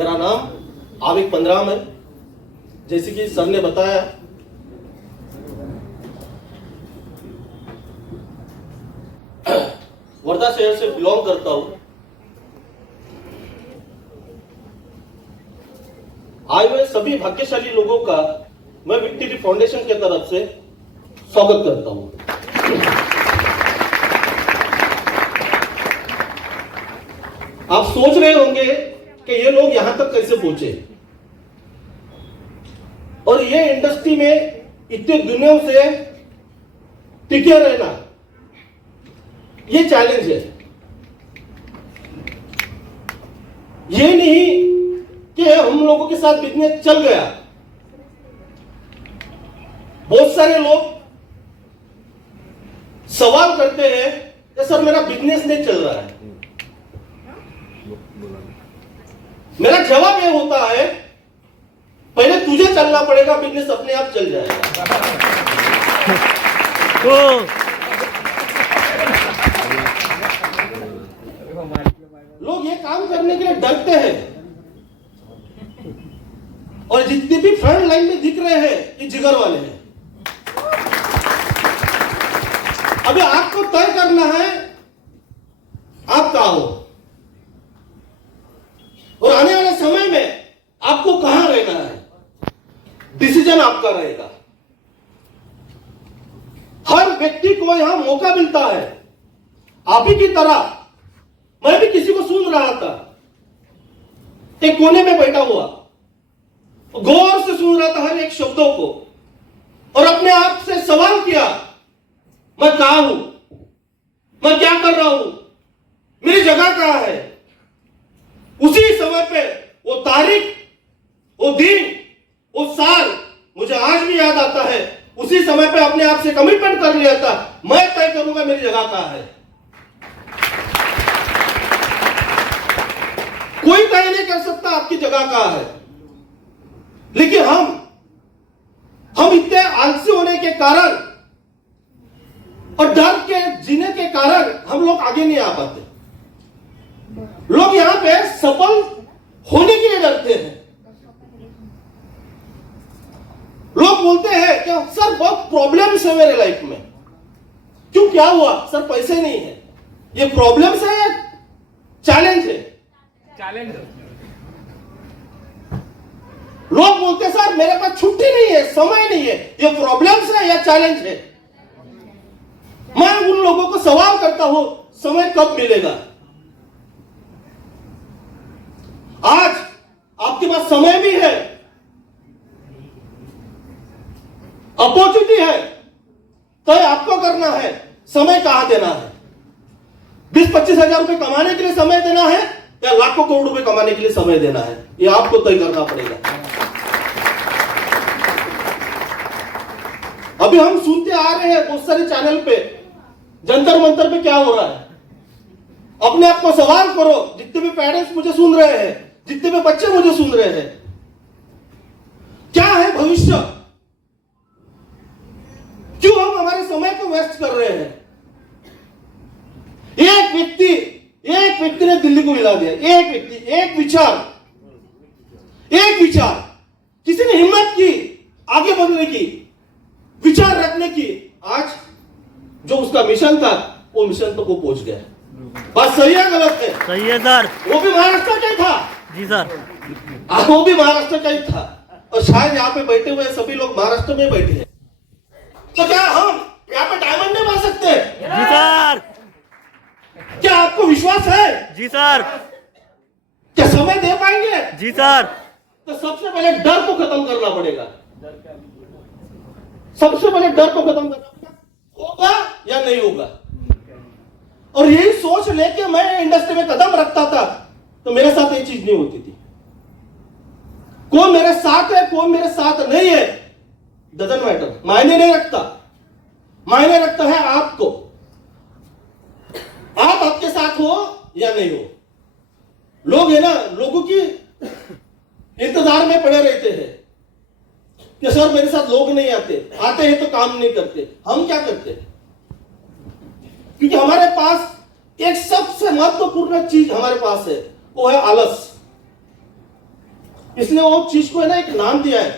मेरा नाम आविक पंद्राम है। जैसे कि सर ने बताया, वर्धा शहर से बिलोंग करता हूं। आए हुए सभी भाग्यशाली लोगों का मैं विक्ट्री फाउंडेशन की तरफ से स्वागत करता हूं। आप सोच रहे होंगे कि ये लोग यहां तक कैसे पहुंचे, और ये इंडस्ट्री में इतने दिनों से टिके रहना ये चैलेंज है। ये नहीं कि हम लोगों के साथ बिजनेस चल गया। बहुत सारे लोग सवाल करते हैं कि सर मेरा बिजनेस नहीं चल रहा है। मेरा जवाब यह होता है, पहले तुझे चलना पड़ेगा, बिजनेस अपने आप चल जाएगा। लोग ये काम करने के लिए डरते हैं, और जितने भी फ्रंट लाइन में दिख रहे हैं ये जिगर वाले हैं। अभी आपको तय करना है आप कहां हो, और आने वाले समय में आपको कहां रहना है। डिसीजन आपका रहेगा। हर व्यक्ति को यहां मौका मिलता है। आप ही की तरह मैं भी किसी को सुन रहा था, एक कोने में बैठा हुआ, गौर से सुन रहा था हर एक शब्दों को, और अपने आप से सवाल किया, मैं कहां हूं, मैं क्या कर रहा हूं, मेरी जगह कहां है। उसी समय पे वो तारीख, वो दिन, वो साल मुझे आज भी याद आता है। उसी समय पे अपने आप से कमिटमेंट कर लिया था, मैं तय करूंगा मेरी जगह कहां है। कोई तय नहीं कर सकता आपकी जगह कहां है। लेकिन हम इतने आलसी होने के कारण और डर के जीने के कारण हम लोग आगे नहीं आ पाते। लोग यहां पे सफल होने के लिए डरते हैं। लोग बोलते हैं कि सर बहुत प्रॉब्लम्स है मेरे लाइफ में। क्यों, क्या हुआ? सर पैसे नहीं है। ये प्रॉब्लम्स है या चैलेंज है? चैलेंज। लोग बोलते हैं सर मेरे पास छुट्टी नहीं है, समय नहीं है। ये प्रॉब्लम्स है या चैलेंज है? मैं उन लोगों को सवाल करता हूं, समय कब मिलेगा? आज आपके पास समय भी है, अपॉर्चुनिटी है, तो आपको करना है समय कहां देना है। 20-25 हजार रुपए कमाने के लिए समय देना है या लाखों करोड़ रुपए कमाने के लिए समय देना है, ये आपको तय करना पड़ेगा। अभी हम सुनते आ रहे हैं बहुत सारे चैनल पे, जंतर मंतर पे क्या हो रहा है। अपने आप को सवाल करो, जितने भी पेरेंट्स मुझे सुन रहे हैं, जितने भी बच्चे मुझे सुन रहे हैं, क्या है भविष्य? क्यों हम हमारे समय को वेस्ट कर रहे हैं? एक व्यक्ति ने दिल्ली को मिला दिया। एक व्यक्ति, एक विचार, किसी ने हिम्मत की आगे बढ़ने की, विचार रखने की। आज जो उसका मिशन था वो मिशन तक वो पहुंच गया। बात सही है गलत है? सही है सर। वो भी महाराष्ट्र का ही था। जी सर। वो भी महाराष्ट्र का ही था, और शायद यहाँ पे बैठे हुए सभी लोग महाराष्ट्र में बैठे हैं। तो क्या हम यहाँ पे डायमंड नहीं बन सकते? जी सर। क्या आपको विश्वास है? जी सर। क्या समय दे पाएंगे? जी सर। तो सबसे पहले डर को खत्म करना पड़ेगा। सबसे पहले डर को खत्म करना पड़ेगा, होगा या नहीं होगा। और यही सोच लेके मैं इंडस्ट्री में कदम रखता था, तो मेरे साथ ये चीज नहीं होती थी। कौन मेरे साथ है, कौन मेरे साथ नहीं है, डजंट मैटर, मायने नहीं रखता। मायने रखता है आपको, आप आपके साथ हो या नहीं हो। लोग है ना, लोगों की इंतजार में पड़े रहते हैं कि सर मेरे साथ लोग नहीं आते हैं तो काम नहीं करते। हम क्या करते हैं? क्योंकि हमारे पास एक सबसे महत्वपूर्ण चीज हमारे पास है, वो है आलस। इसलिए वो चीज को है ना एक नाम दिया है।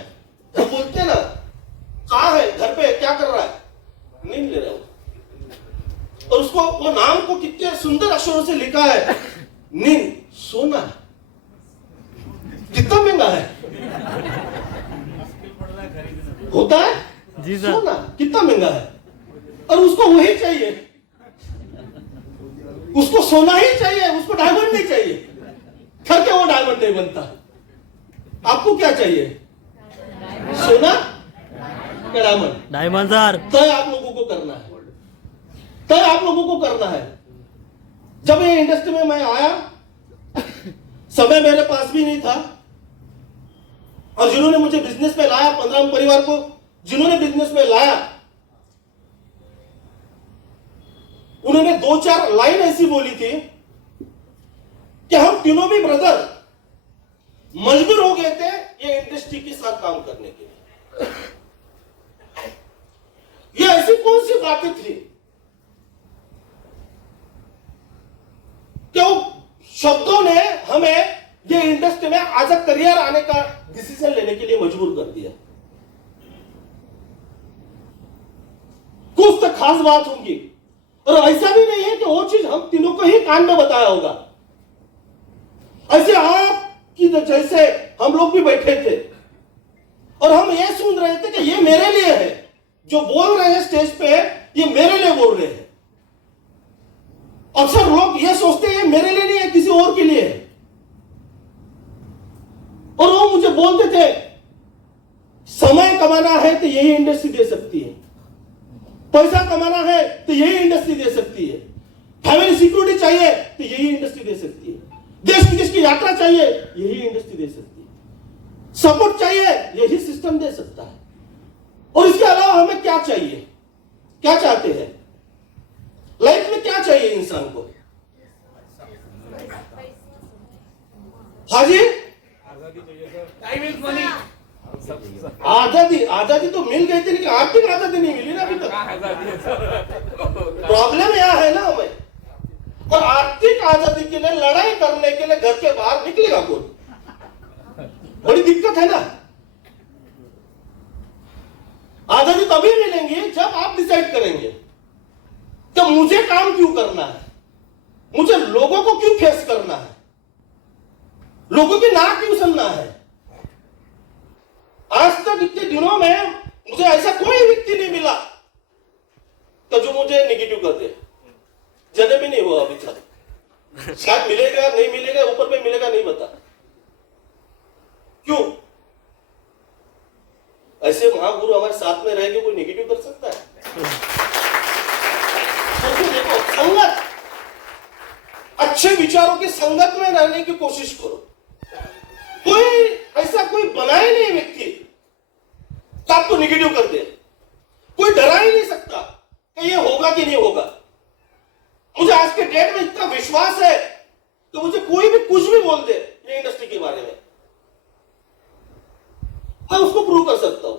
जब बोलते हैं ना कहाँ है, घर पे क्या कर रहा है, नींद ले रहा हूं, और उसको वो नाम को कितने सुंदर अक्षरों से लिखा है, नींद, सोना। कितना महंगा है होता है जी सर। सोना कितना महंगा है, और उसको वही चाहिए, उसको सोना ही चाहिए, उसको डायमंड नहीं चाहिए। घर के वो डायमंड नहीं बनता। आपको क्या चाहिए, सोना या डायमंड? Diamond sir. तय आप लोगों को करना है, तय आप लोगों को करना है। जब ये इंडस्ट्री में मैं आया, समय मेरे पास भी नहीं था, और जिन्होंने मुझे बिजनेस में लाया, 15 परिवार को जिन्होंने बिजनेस में लाया, उन्होंने 2-4 लाइन ऐसी बोली थी कि हम तीनों भी ब्रदर मजबूर हो गए थे ये इंडस्ट्री के साथ काम करने के लिए। ये ऐसी कौन सी बातें थी कि वो शब्दों ने हमें ये इंडस्ट्री में आज करियर आने का डिसीजन लेने के लिए मजबूर कर दिया। कुछ तो खास बात होगी, और ऐसा भी नहीं है कि वो चीज हम तीनों को ही कान में बताया होगा। ऐसे आपकी जैसे हम लोग भी बैठे थे और हम ये सुन रहे थे कि ये मेरे लिए है, जो बोल रहे हैं स्टेज पे ये मेरे लिए बोल रहे हैं। अक्सर लोग ये सोचते हैं मेरे लिए नहीं है, किसी और के लिए है। और वो मुझे बोलते थे समय कमाना है तो यही इंडस्ट्री दे सकती है, पैसा कमाना है तो यही इंडस्ट्री दे सकती है, फैमिली सिक्योरिटी चाहिए तो यही इंडस्ट्री दे सकती है, देश विदेश की यात्रा चाहिए यही इंडस्ट्री दे सकती है, सपोर्ट चाहिए यही सिस्टम दे सकता है। और इसके अलावा हमें क्या चाहिए, क्या चाहते हैं लाइफ में, क्या चाहिए इंसान को? हाजी, आजादी, आजादी तो मिल गई थी लेकिन आर्थिक आजादी नहीं मिली ना अभी तक। प्रॉब्लम यह है ना हमें, और आर्थिक आजादी के लिए लड़ाई करने के लिए घर के बाहर निकलेगा कौन? बड़ी दिक्कत है ना। आजादी तभी मिलेंगी जब आप डिसाइड करेंगे कि मुझे काम क्यों करना है, मुझे लोगों को क्यों फेस करना है, लोगों की नाक क्यों सुनना है। आज तक इतने दिनों में मुझे ऐसा कोई व्यक्ति नहीं मिला तो जो मुझे नेगेटिव कर दे। जन्म भी नहीं हुआ अभी तक। शायद मिलेगा नहीं मिलेगा, ऊपर पे मिलेगा नहीं बता। क्यों? ऐसे महागुरु हमारे साथ में रह के कोई नेगेटिव कर सकता है? तो देखो, संगत, अच्छे विचारों की संगत में रहने की कोशिश करो। कोई ऐसा कोई बनाए नहीं व्यक्ति तो आपको नेगेटिव कर दे। कोई डरा ही नहीं सकता कि ये होगा कि नहीं होगा। मुझे आज के डेट में इतना विश्वास है कि मुझे कोई भी कुछ भी बोल दे ये इंडस्ट्री के बारे में, मैं उसको प्रूव कर सकता हूं।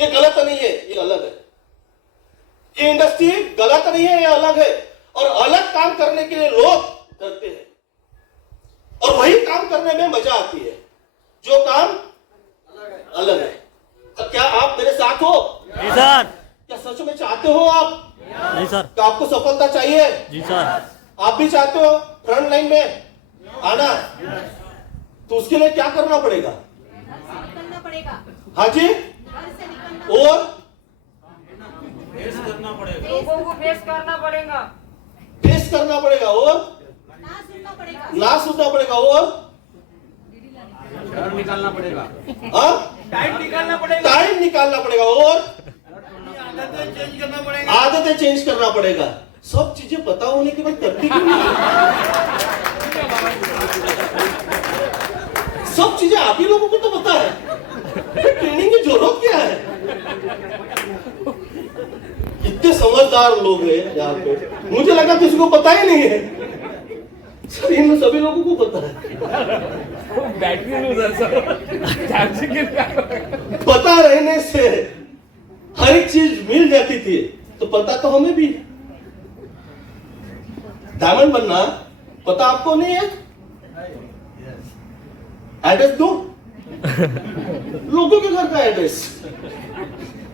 ये गलत नहीं है, ये अलग है। ये इंडस्ट्री गलत नहीं है, ये अलग है। और अलग काम करने के लिए लोग करते हैं, और वही काम करने में मजा आती है जो काम अलग है। तो क्या आप मेरे साथ हो? जी सर। क्या सच में चाहते हो आप? जी सर। क्या आपको सफलता चाहिए? जी सर। आप भी चाहते हो फ्रंट लाइन में आना? तो उसके लिए क्या करना पड़ेगा? निकलना पड़ेगा। हाँ जी, घर से निकलना, और लोगों को फेस करना पड़ेगा, फेस करना पड़ेगा, और ना सुनना पड़ेगा, ना सुनना पड़ेगा, और डर निकालना पड़ेगा, टाइम निकालना पड़ेगा, टाइम निकालना पड़ेगा, और आदतें चेंज करना पड़ेगा। आदतें चेंज करना पड़ेगा। सब चीजें पता होने के बाद करती क्यों नहीं? सब चीजें आप ही लोगों को तो पता है, ट्रेनिंग की जरूरत क्या है? इतने समझदार लोग हैं यहाँ पे, मुझे लगा किसी को पता ही नहीं है। सर इन सभी लोगों को पता है। बैटरी लूज है सर, चार्जिंग पता रहने से हर एक चीज मिल जाती थी, तो पता तो हमें भी। डायमंड बनना पता आपको नहीं है? एड्रेस दो, लोगों के घर का एड्रेस,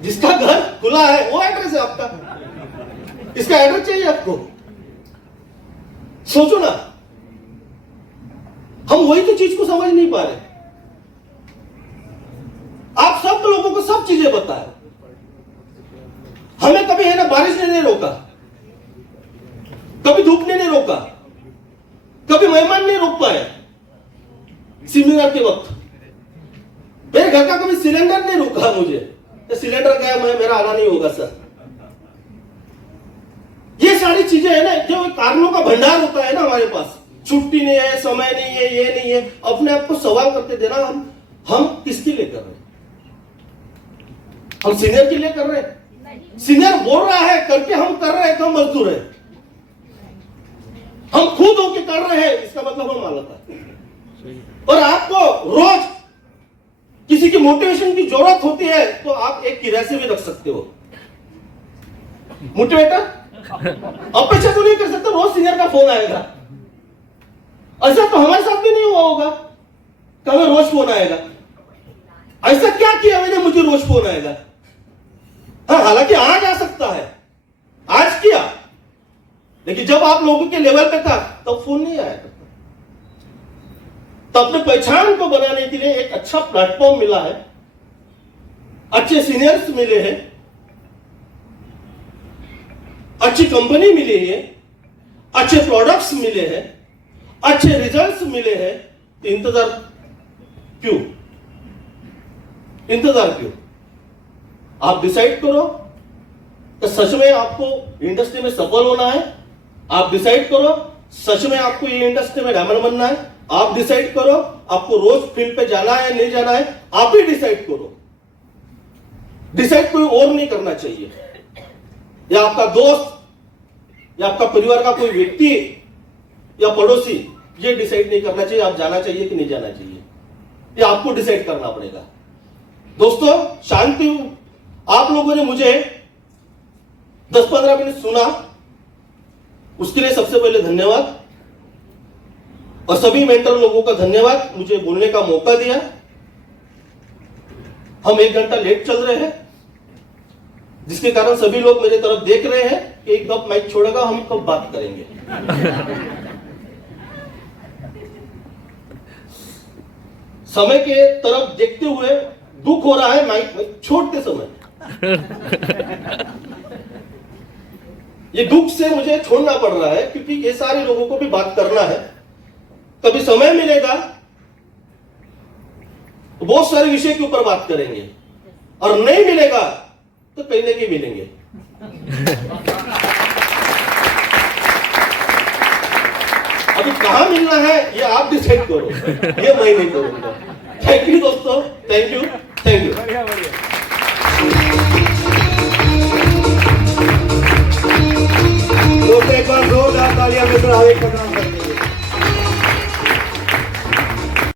जिसका घर खुला है वो एड्रेस है आपका, इसका एड्रेस चाहिए आपको? सोचो ना, हम वही तो चीज को समझ नहीं पा रहे। आप सब लोगों को सब चीजें बताए, हमें कभी है ना बारिश ने नहीं रोका, कभी धूप ने नहीं रोका, कभी मेहमान नहीं रोक पाए सेमिनार के वक्त। मेरे घर का कभी सिलेंडर नहीं रुका मुझे, सिलेंडर गया मेरा आना नहीं होगा सर। ये सारी चीजें है ना, जो कारणों का भंडार होता है ना हमारे पास, छुट्टी नहीं है, समय नहीं है, ये नहीं है, अपने आप को सवाल करते देना हम किसके लिए कर रहे हैं? हम सीनियर के लिए कर रहे हैं? सीनियर बोल रहा है करके हम कर रहे हैं तो हम मजदूर है। हम खुद होके कर रहे हैं इसका मतलब हम मालूम है। और आपको रोज किसी की मोटिवेशन की जरूरत होती है तो आप एक किराए से भी रख सकते हो मोटिवेटर। अपेक्षा तो नहीं कर सकते रोज सीनियर का फोन आएगा, ऐसा तो हमारे साथ भी नहीं हुआ होगा कि हमें रोज फोन आएगा। ऐसा क्या किया मैंने मुझे रोज फोन आएगा? हाँ, हालांकि आज आ सकता है, आज किया, लेकिन जब आप लोगों के लेवल पे था तब फोन नहीं आया करता। तो अपने पहचान को बनाने के लिए एक अच्छा प्लेटफॉर्म मिला है, अच्छे सीनियर्स मिले हैं, अच्छी कंपनी मिली है, अच्छे प्रोडक्ट्स मिले हैं, अच्छे रिजल्ट्स मिले हैं, तो इंतजार क्यों? इंतजार क्यों? आप डिसाइड करो तो सच में आपको इंडस्ट्री में सफल होना है। आप डिसाइड करो सच में आपको ये इंडस्ट्री में डायमंड बनना है। आप डिसाइड करो आपको रोज फील्ड पे जाना है नहीं जाना है, आप ही डिसाइड करो। डिसाइड कोई और नहीं करना चाहिए, या आपका दोस्त या आपका परिवार का कोई व्यक्ति या पड़ोसी ये डिसाइड नहीं करना चाहिए आप जाना चाहिए कि नहीं जाना चाहिए, ये आपको डिसाइड करना पड़ेगा। दोस्तों, शांति, आप लोगों ने मुझे 10-15 मिनट सुना, उसके लिए सबसे पहले धन्यवाद। और सभी मेंटर लोगों का धन्यवाद, मुझे बोलने का मौका दिया। हम 1 घंटा लेट चल रहे हैं, जिसके कारण सभी लोग मेरे तरफ देख रहे हैं कि एक कब माइक छोड़ेगा, हम कब बात करेंगे। समय के तरफ देखते हुए दुख हो रहा है माइक छोड़ते समय। ये दुख से मुझे छोड़ना पड़ रहा है, क्योंकि ये सारे लोगों को भी बात करना है। कभी समय मिलेगा तो बहुत सारे विषय के ऊपर बात करेंगे, और नहीं मिलेगा तो कहीं ना कहीं मिलेंगे। अभी कहां मिलना है ये आप डिसाइड करो, ये मैं नहीं करूंगा। थैंक यू दोस्तों, थैंक यू, थैंक यू। बढ़िया बढ़िया। तो एक बार जोरदार तालियां मिल रहा है।